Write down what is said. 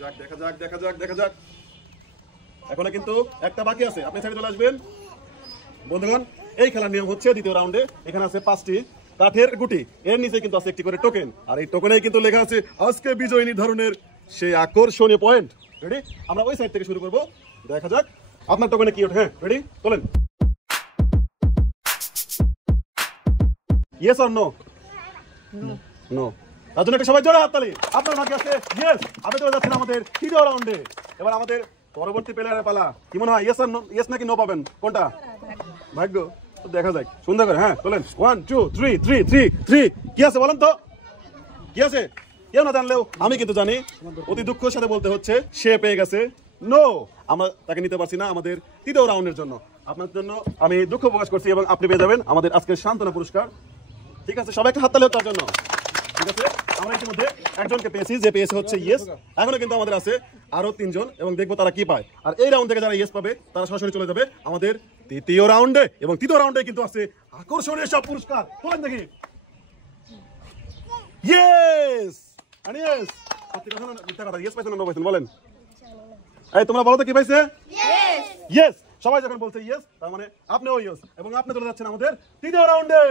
যাক দেখা যাক দেখা যাক দেখা যাক। এখনো কিন্তু একটা বাকি আছে, আপনি সাইডে চলে আসবেন। বন্ধুগণ, এই খেলার নিয়ম হচ্ছে দ্বিতীয় রাউন্ডে এখানে আছে 5টি কাঠের গুটি, এর নিচে কিন্তু আছে একটি করে টোকেন, আর এই টোকেনে কিন্তু লেখা আছে আজকে বিজয় নির্ধারণের সেই আকর্ষণীয় পয়েন্ট। রেডি? আমরা ওই সাইড থেকে শুরু করব, দেখা যাক আপনার টোকেনে কি ওঠে। হ্যাঁ রেডি, তোলেন। Yes or no? নো। তার জন্য একটা সবাই জোরে হাততালি। আপনার ভাগ্যে আছে ইয়েস, আপনি চলে যাচ্ছেন আমাদের তৃতীয় রাউন্ডে। এবার আমাদের পরবর্তী প্লেয়ারের পালা। কি মনে হয়, ইয়েস আর নো, ইয়েস নাকি নো পাবেন, কোনটা? ভাগ্য, দেখা যাক সুন্দর করে। হ্যাঁ তোলেন, 1 2 3 3 3 3। কি আছে বলেন তো, কি আছে? কেউ না জানলেও আমি কিন্তু জানি। অতি দুঃখের সাথে বলতে হচ্ছে সে পেয়ে গেছে নো, আমরা তাকে নিতে পারছি না আমাদের তৃতীয় রাউন্ডের জন্য। আপনার জন্য আমি দুঃখ প্রকাশ করছি এবং আপনি পেয়ে যাবেন আমাদের আজকের সান্ত্বনা পুরস্কার। ঠিক আছে, সবাই একটা হাততালি হোক তার জন্য। ঠিক আছে, আমরা ইতিমধ্যে একজনকে পেয়েছি, যে পেয়েছে হচ্ছে ইয়েস। এখনো কিন্তু আমাদের আছে আরো 3 জন, এবং দেখবো তারা কি পায়। আর এই রাউন্ড থেকে যারা ইয়েস পাবে তারা সরাসরি চলে যাবে আমাদের তৃতীয় রাউন্ডে, এবং তৃতীয় রাউন্ডে কিন্তু আছে আকর্ষণীয় সব পুরস্কার। বলেন দেখি ইয়েস আর ইয়েস। আপনি কথা না মিথ্যা কথা, ইয়েস পাইছেন না নো পাইছেন বলেন? এই তোমরা বলো তো কি পাইছে? ইয়েস। ইয়েস, সবাই যখন বলছে ইয়েস তার মানে আপনিও ইয়েস, এবং আপনি চলে যাচ্ছেন আমাদের তৃতীয় রাউন্ডে।